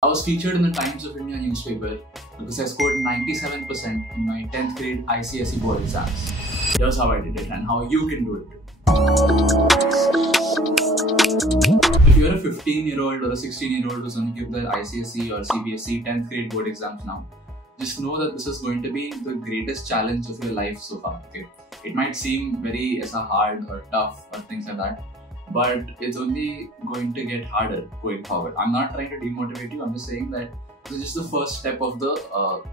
I was featured in the Times of India newspaper because I scored 97% in my 10th grade ICSE board exams. Here's how I did it and how you can do it too. If you're a 15-year-old or a 16-year-old who's going to give their ICSE or CBSE 10th grade board exams now, just know that this is going to be the greatest challenge of your life so far. Okay, it might seem very hard or tough or things like that, but it's only going to get harder going forward. I'm not trying to demotivate you. I'm just saying that this is just the first step of the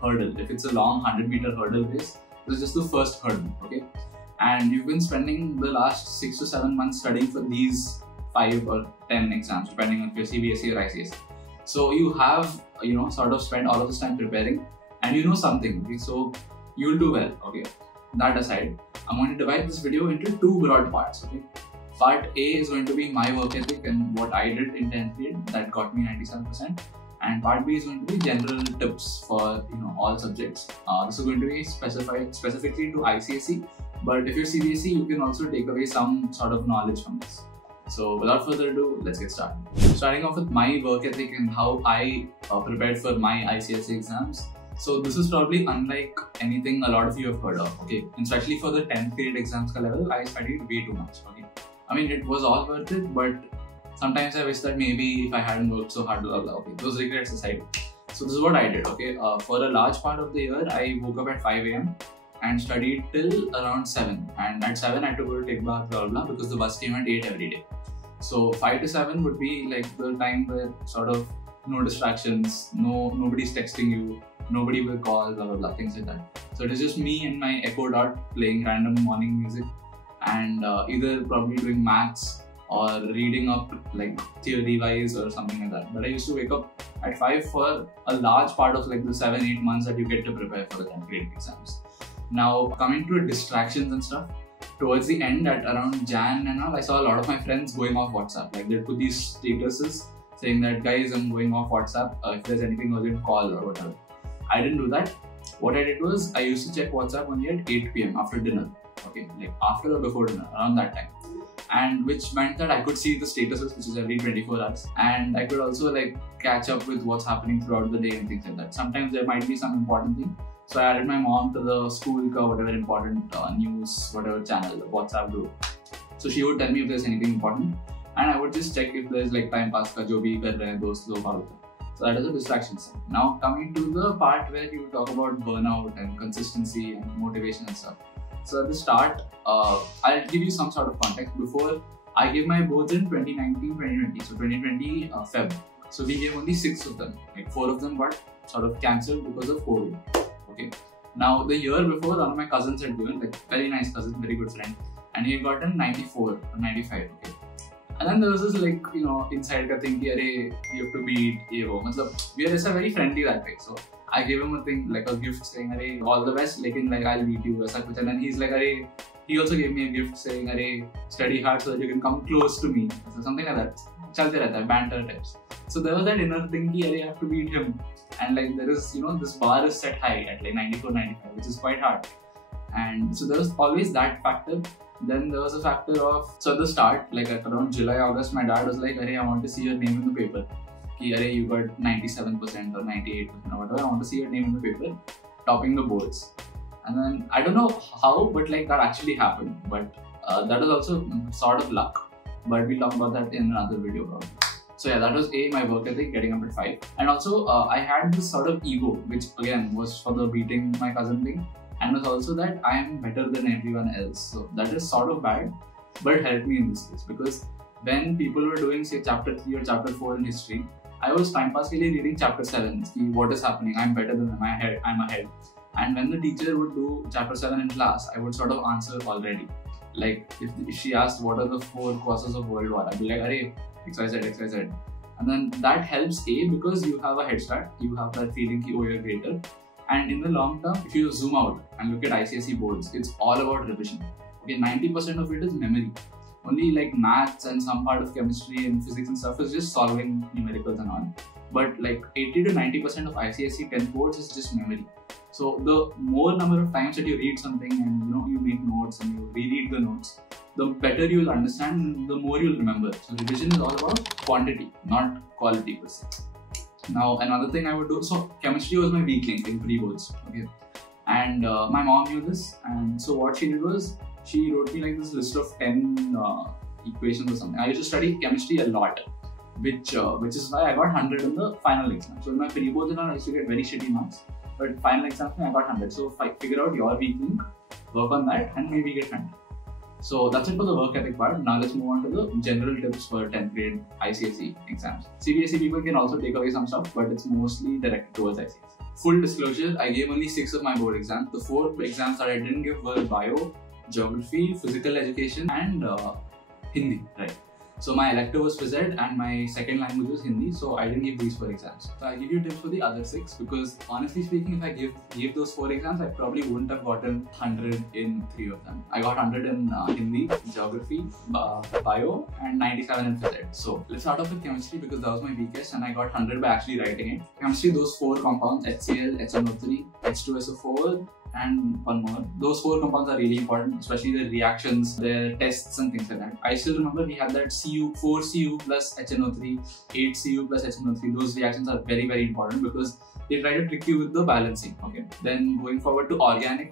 hurdle. If it's a long 100-meter hurdle race, this is just the first hurdle. Okay, and you've been spending the last 6 to 7 months studying for these 5 or 10 exams, depending on if you're CBSE or ICSE. So you have, sort of spent all of this time preparing, and you know something. Okay, so you'll do well. Okay, that aside, I'm going to divide this video into 2 broad parts. Okay. Part A is going to be my work ethic and what I did in 10th grade that got me 97%. And part B is going to be general tips for all subjects. This is going to be specified specifically to ICSE, but if you're CBSE, you can also take away some sort of knowledge from this. So without further ado, let's get started. Starting off with my work ethic and how I prepared for my ICSE exams. So this is probably unlike anything a lot of you have heard of. Okay, and especially for the 10th grade exams level, I studied way too much. Okay. I mean, it was all worth it, but sometimes I wish that maybe if I hadn't worked so hard, blah, blah, okay, those regrets aside. So this is what I did, okay. For a large part of the year, I woke up at 5 AM and studied till around 7. And at 7, I had to go to take bath, blah, blah, because the bus came at 8 every day. So 5 to 7 would be like the time where sort of no distractions, nobody's texting you, nobody will call, blah, blah, blah, things like that. So it is just me and my Echo Dot playing random morning music, and either probably doing maths or reading up like theory wise or something like that. But I used to wake up at 5 for a large part of like the 7-8 months that you get to prepare for the 10th grade exams. Now coming to distractions and stuff, towards the end at around Jan and all, I saw a lot of my friends going off WhatsApp. Like they'd put these statuses saying that, guys, I'm going off WhatsApp, if there's anything urgent, call or whatever. I didn't do that. What I did was I used to check WhatsApp only at 8 PM after dinner. Okay, like after or before dinner, around that time. And which meant that I could see the statuses, which is every 24 hours. And I could also like catch up with what's happening throughout the day and things like that. Sometimes there might be some important thing. So I added my mom to the school ka whatever important news, whatever channel, WhatsApp group. So she would tell me if there's anything important. And I would just check if there's like time pass ka jo bhi kar rahe hain dost log aur. So that is a distraction side. Now coming to the part where you talk about burnout and consistency and motivation and stuff. So at the start, I'll give you some sort of context. Before, I gave my boards in 2019-2020, so 2020 Feb. So we gave only 6 of them. Like 4 of them got sort of cancelled because of COVID. Okay. Now the year before, one of my cousins had given, like very nice cousin, very good friend, and he had gotten 94 or 95. Okay. And then there was this like inside ka thing ki arey you have to beat ye wo. Matlab we are very friendly that way. So I gave him a thing like a gift saying arey all the best, like I'll beat you aisa kuch. And then he's like arey, he also gave me a gift saying arey study hard so that you can come close to me. So something like that. Chalte rehta hai, banter types. So there was that inner thing ki arey I have to beat him. And like there is this bar is set high at like 94, 95, which is quite hard. And so there was always that factor. Then there was a factor of, so at the start, like at around July, August, my dad was like, arey, I want to see your name in the paper. Ki, arey, you got 97% or 98% or whatever. I want to see your name in the paper, topping the boards. And then, I don't know how, but like that actually happened. But that was also sort of luck. But we'll talk about that in another video probably. So yeah, that was my work ethic, getting up at 5. And also, I had this sort of ego, which again was for the beating my cousin thing. And was also that I am better than everyone else. So that is sort of bad, but it helped me in this case. Because when people were doing say chapter 3 or chapter 4 in history, I was time pass reading chapter 7. See what is happening, I'm better than them, I'm ahead. And when the teacher would do chapter 7 in class, I would sort of answer already. Like if she asked what are the 4 causes of World War, I'd be like, arey, XYZ, XYZ. And then that helps because you have a head start, you have that feeling ki, oh, you're greater. And in the long term, if you zoom out and look at ICSE boards, it's all about revision. Okay, 90% of it is memory. Only like maths and some part of chemistry and physics and stuff is just solving numericals and all. But like 80 to 90% of ICSE 10th boards is just memory. So the more number of times that you read something and you make notes and you reread the notes, the better you will understand, the more you will remember. So revision is all about quantity, not quality per se. Now another thing I would do, so chemistry was my weak link in pre-boards, okay, and my mom knew this, and so what she did was she wrote me like this list of 10 equations or something. I used to study chemistry a lot, which is why I got 100 in the final exam. So in my pre-boards I used to get very shitty marks, but final exam I got 100. So if I figure out your weak link, work on that, and maybe get 100. So that's it for the work ethic part. Now let's move on to the general tips for 10th grade ICSE exams. CBSE people can also take away some stuff, but it's mostly directed towards ICSE. Full disclosure, I gave only 6 of my board exams. The 4 exams that I didn't give were bio, geography, physical education, and Hindi, right? So my elective was phys ed and my second language was Hindi, so I didn't give these 4 exams. So I'll give you tips for the other 6 because honestly speaking, if I gave those 4 exams, I probably wouldn't have gotten 100 in 3 of them. I got 100 in Hindi, geography, bio, and 97 in phys ed. So let's start off with chemistry because that was my weakest and I got 100 by actually writing it. Chemistry, those 4 compounds, HCl, HNO3, H2SO4, and one more. Those 4 compounds are really important, especially their reactions, their tests and things like that. I still remember we had that Cu, 4Cu plus HNO3, 8Cu plus HNO3. Those reactions are very, very important because they try to trick you with the balancing. Okay. Then going forward to organic,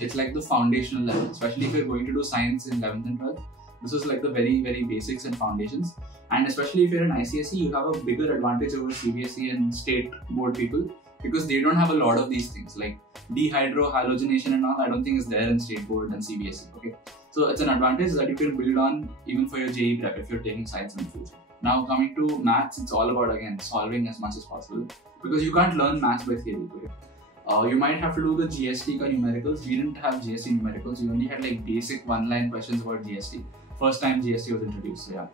it's like the foundational level, especially if you're going to do science in 11th and 12th. This is like the very, very basics and foundations. And especially if you're in ICSE, you have a bigger advantage over CBSE and state board people because they don't have a lot of these things like dehydrohalogenation and all. I don't think is there in state board and CBSE. Okay, so it's an advantage that you can build on even for your JEE prep if you're taking science in the future. Now coming to maths, it's all about again solving as much as possible because you can't learn maths by theory. Okay? You might have to do the GST numericals. We didn't have GST numericals. We only had like basic one-line questions about GST. First time GST was introduced. So yeah.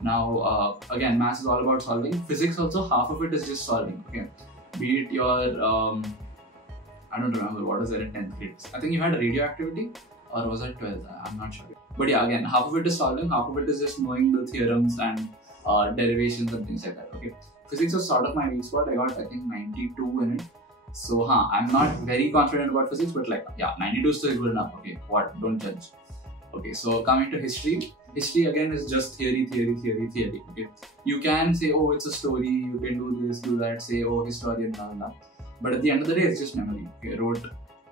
Now again, maths is all about solving. Physics also, half of it is just solving. Okay. Be it your, I don't remember what was there in 10th grade. I think you had radioactivity or was it 12th? I'm not sure. But yeah, again, half of it is solving, half of it is just knowing the theorems and derivations and things like that. Okay. Physics was sort of my weak spot. I got, I think, 92 in it. So, I'm not very confident about physics, but like, yeah, 92 is still good enough. Okay. What? Don't judge. Okay. So, coming to history. History again is just theory. Okay, you can say, oh, it's a story, you can do this, do that, say, oh, historian, blah, blah. But at the end of the day, it's just memory. Okay,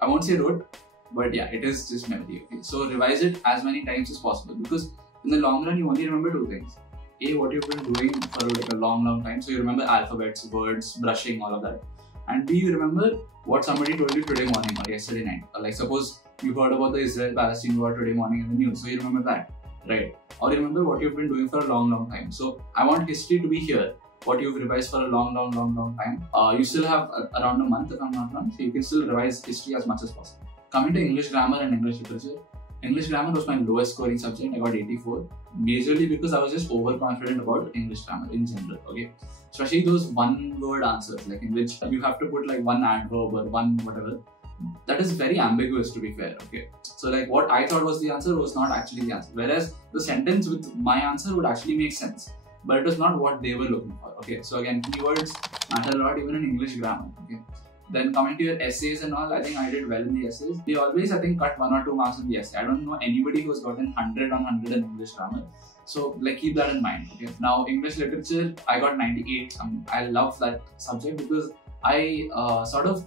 I won't say rote, but yeah, it is just memory. Okay, so revise it as many times as possible because in the long run, you only remember 2 things. A, what you've been doing for like a long time. So you remember alphabets, words, brushing, all of that. And B, you remember what somebody told you today morning or yesterday night. Or like suppose you heard about the Israel-Palestine war today morning in the news, so you remember that. Right, or you remember what you've been doing for a long time. So I want history to be here, what you've revised for a long time. You still have around a month if I'm not wrong, so you can still revise history as much as possible. Coming to English grammar and English literature. English grammar was my lowest scoring subject. I got 84, majorly because I was just overconfident about English grammar in general. Okay, especially those one-word answers, like in which you have to put like one adverb or one whatever. That is very ambiguous, to be fair. Okay, so like what I thought was the answer was not actually the answer, whereas the sentence with my answer would actually make sense, but it was not what they were looking for. Okay, so again, keywords matter a lot even in English grammar. Okay, then coming to your essays and all, I think I did well in the essays. They always, I think, cut 1 or 2 marks in the essay. I don't know anybody who has gotten 100 on 100 in English grammar, so like keep that in mind. Okay, now English literature, I got 98. I love that subject because I sort of,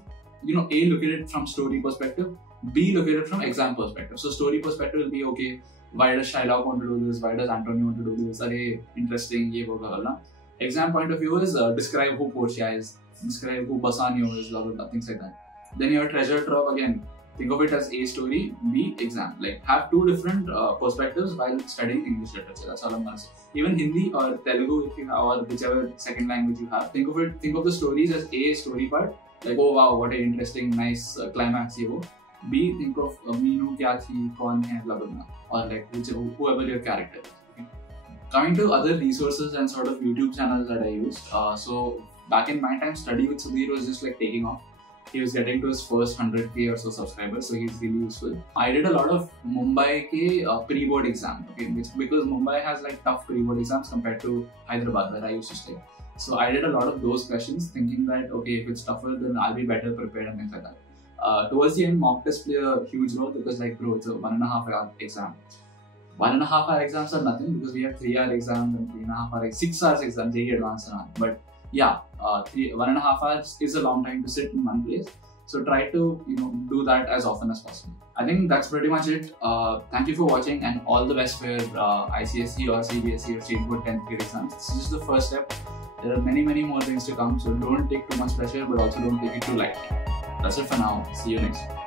A, look at it from story perspective, B, look at it from exam perspective. So story perspective will be, okay, why does Shylock want to do this? Why does Antonio want to do this? Array, interesting, ye, blah, blah, blah. Exam point of view is describe who Portia is, describe who Bassanio is, blah, blah, blah, things like that. Then your treasure trove, again, think of it as A, story, B, exam. Like have 2 different perspectives while studying English literature. That's all I'm gonna say. Even Hindi or Telugu, if you have, or whichever second language you have, think of the stories as A, story part. Like, oh wow, what an interesting, nice climax here. B, think of Meenu kya thi, kaun hai, blah blah blah, or like whoever your character is. Okay? Coming to other resources and sort of YouTube channels that I used. So back in my time, Study with Sudhir was just like taking off. He was getting to his first 100k or so subscribers, so he's really useful. I did a lot of Mumbai ke pre-board exam, okay, because Mumbai has like tough pre-board exams compared to Hyderabad where I used to stay. So I did a lot of those questions thinking that, okay, if it's tougher, then I'll be better prepared and things like that. Towards the end, mock tests play a huge role because like, bro, it's a 1.5 hour exam. 1.5 hour exams are nothing because we have 3 hour exams and 3.5 hour, 6 hours exams, JEE advanced and all. But yeah, 1.5 hours is a long time to sit in one place. So try to do that as often as possible. I think that's pretty much it. Thank you for watching, and all the best for your ICSE or CBSE or State Board 10th grade exams. This is just the first step. There are many more things to come, so don't take too much pressure, but also don't take it too lightly. That's it for now. See you next time.